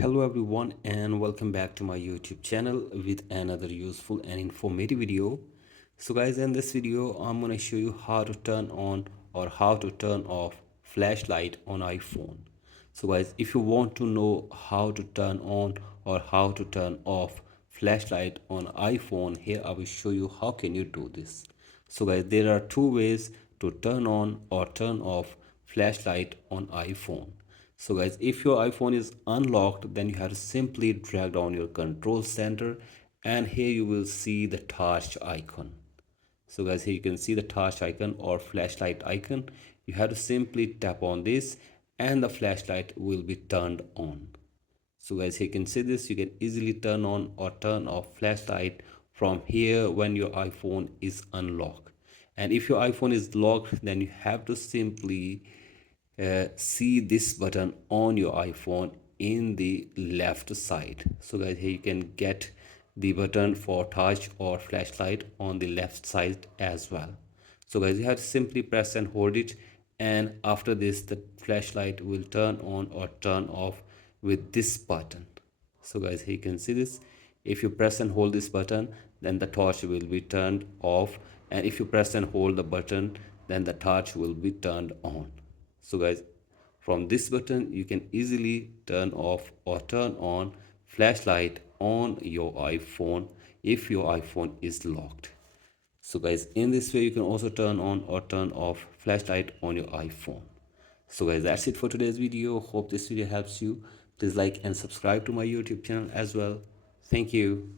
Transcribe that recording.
Hello everyone and welcome back to my YouTube channel with another useful and informative video. So guys, in this video I'm going to show you how to turn on or how to turn off flashlight on iPhone. So guys, if you want to know how to turn on or how to turn off flashlight on iPhone, here I will show you how can you do this. So guys, there are two ways to turn on or turn off flashlight on iPhone. So guys, if your iPhone is unlocked, then you have to simply drag down your control center and here you will see the torch icon. So guys, here you can see the torch icon or flashlight icon. You have to simply tap on this and the flashlight will be turned on. So guys, here you can see this. You can easily turn on or turn off flashlight from here when your iPhone is unlocked. And if your iPhone is locked, then you have to simply see this button on your iPhone in the left side. So guys, here you can get the button for touch or flashlight on the left side as well. So guys, you have to simply press and hold it, and after this the flashlight will turn on or turn off with this button. So guys, here you can see this. If you press and hold this button, then the torch will be turned off, and if you press and hold the button, then the torch will be turned on. So guys, from this button you can easily turn off or turn on flashlight on your iPhone if your iPhone is locked. So guys, in this way you can also turn on or turn off flashlight on your iPhone. So guys, that's it for today's video. Hope this video helps you. Please like and subscribe to my YouTube channel as well. Thank you.